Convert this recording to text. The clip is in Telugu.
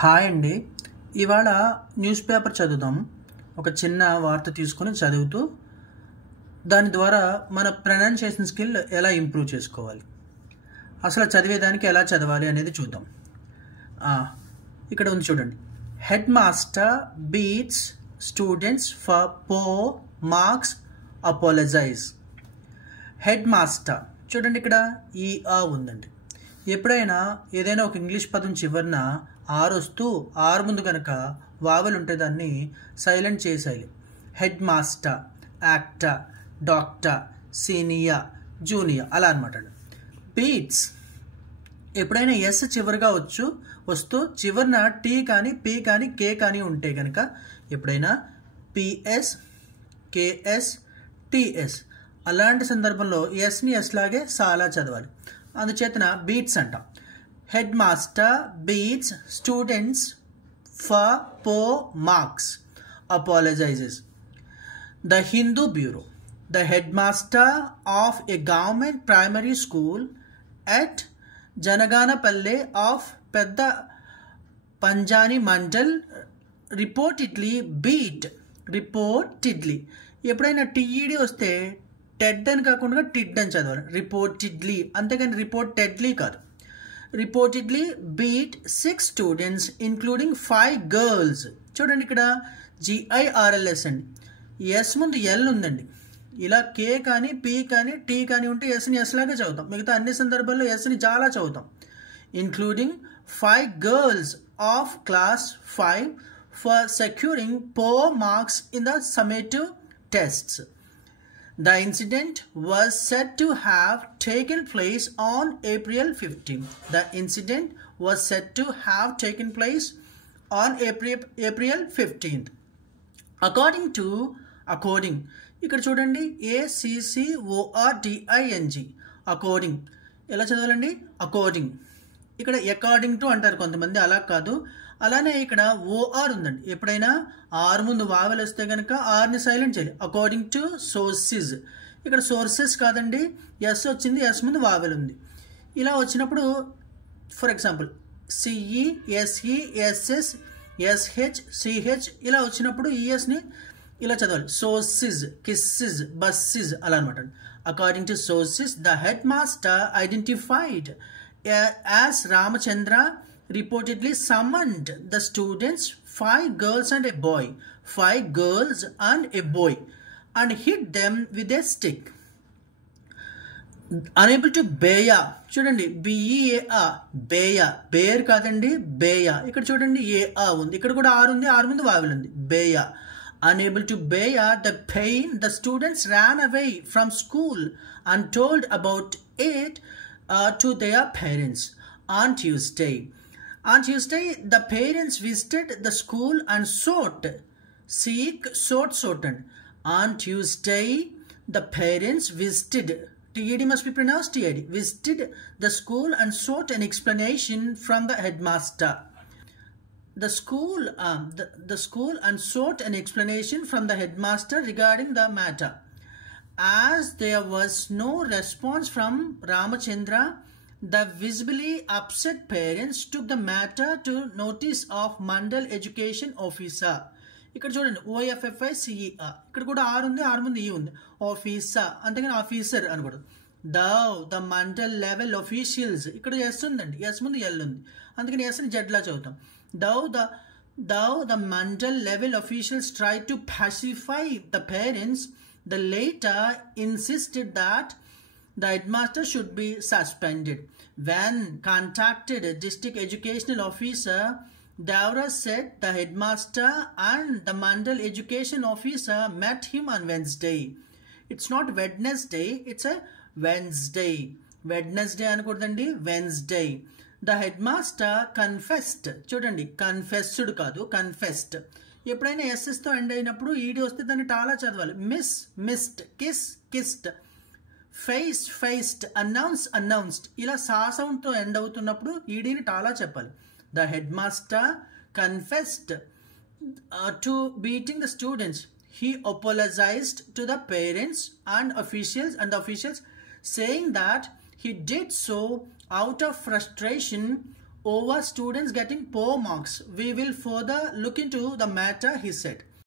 హాయ్ అండి. ఇవాళ న్యూస్ పేపర్ చదువుదాం. ఒక చిన్న వార్త తీసుకొని చదువుతూ దాని ద్వారా మన ప్రొనౌన్సియేషన్ స్కిల్ ఎలా ఇంప్రూవ్ చేసుకోవాలి, అసలు చదివేదానికి ఎలా చదవాలి అనేది చూద్దాం. ఇక్కడ ఉంది చూడండి. Head master beats students for poor marks apologize. Head master చూడండి, ఇక్కడ ఈ ఉందండి. ఎప్పుడైనా ఏదైనా ఒక ఇంగ్లీష్ పదం చివరిన ఆర్ వస్తూ ఆర్ ముందు కనుక వావెల్ ఉంటే దాన్ని సైలెంట్ చేసేయాలి. Head master, actor, doctor, senior, junior అలా అనమాట. బీట్స్ ఎప్పుడైనా ఎస్ చివరిగా వస్తూ చివరిన టీ కానీ పీ కానీ కే కానీ ఉంటే కనుక ఎప్పుడైనా పిఎస్, కేఎస్, టిఎస్ అలాంటి సందర్భంలో ఎస్ని ఎస్ లాగే సాలా చదవాలి. అందుచేతన బీట్స్ అంటాం. Head master beats students for poor marks apologizes. The Hindu bureau. The headmaster of a government primary school at Janaganapalle of Pedda Panjani Mandal reportedly ఎప్పుడైనా టీఈడి వస్తే టెడ్ అని కాకుండా టిడ్ అని చదవాలి. రిపోర్టెడ్లీ, అంతేగాని రిపోర్టెడ్లీ కాదు. Reportedly beat 6 students including 5 girls. చూడండి, ఇక్కడ GIRLS అండి. ఎస్ ముందు ఎల్ ఉందండి. ఇలా కే కానీ పీ కానీ టీ కానీ ఉంటే ఎస్ని ఎస్ లాగా చదువుతాం. మిగతా అన్ని సందర్భాల్లో ఎస్ని చాలా చదువుతాం. Including 5 girls of class 5 for securing poor marks in the summative tests. The incident was said to have taken place on April 15th. The incident was said to have taken place on April 15th. According ఇక్కడ చూడండి, ACCORDING అకార్డింగ్ ఎలా చదవాలండి? అకార్డింగ్. ఇక్కడ అకార్డింగ్ టు అంటారు కొంతమంది, అలా కాదు. అలానే ఇక్కడ ఓఆర్ ఉందండి. ఎప్పుడైనా ఆర్ ముందు వావెల్ వస్తే కనుక ఆర్ని సైలెంట్ చేయాలి. According to sources. ఇక్కడ సోర్సెస్ కాదండి, ఎస్ వచ్చింది, ఎస్ ముందు వావెల్ ఉంది. ఇలా వచ్చినప్పుడు for example C E, S E, S S, S H, C H ఇలా వచ్చినప్పుడు ఈఎస్ని ఇలా చదవాలి. సోర్సెస్, కిస్సెస్, బస్సెస్ అలా అనమాట. According to sources the head master identified as Ramachandra reportedly summoned the students, 5 girls and a boy, and hit them with a stick. Unable to bear, చూడండి BEA బేర్ కాదండి, బేయ. ఇక్కడ చూడండి A ఉంది, ఇక్కడ కూడా ఆర్ ఉంది, ఆర్ ముందు వావెల్ ఉంది. బేయ. Unable to bear the pain, the students ran away from school and told about it to their parents. On Tuesday, the parents visited the school and sought. On Tuesday, the parents visited. TED must be pronounced TED. Visited the school and sought an explanation from the headmaster. The school and sought an explanation from the headmaster regarding the matter. As there was no response from Ramachandra, the visibly upset parents took the matter to notice of Mandal Education Officer. ఇక్కడ చూడండి OFFICER. ఇక్కడ కూడా ఆర్ ఉంది, ఆర్ ముందు ఈ ఉంది. ఆఫీసర్ అంతేగాని ఆఫీసర్ అనకూడదు. The mandal level officials. ఇక్కడ ఎస్ ఉందండి, ఎస్ ముందు ఎల్ ఉంది, అందుకని ఎస్ని జడ్లా చదువుతాం. The mandal level officials tried to pacify the parents. The latter insisted that the headmaster should be suspended. When contacted district educational officer, Davra said the headmaster and the mandal education officer met him on Wednesday. It's not Wednesday, it's a Wednesday. Wednesday అనకూడదండి, Wednesday. The headmaster confessed. చూడండి, కన్ఫెస్డ్ కాదు, కన్ఫెస్డ్. ఎప్పుడైనా ఎస్ఎస్తో ఎండ్ అయినప్పుడు ఈడి వస్తే దాన్ని టాలా చదవాలి. మిస్డ్, కిస్డ్, ఫేస్డ్, announced ఇలా సౌండ్తో ఎండ్ అవుతున్నప్పుడు ఈడీని టాలా చెప్పాలి. The head master confessed to beating the students. He apologized to the parents and the officials saying that he did so out of frustration over students getting poor marks. We will further look into the matter, he said.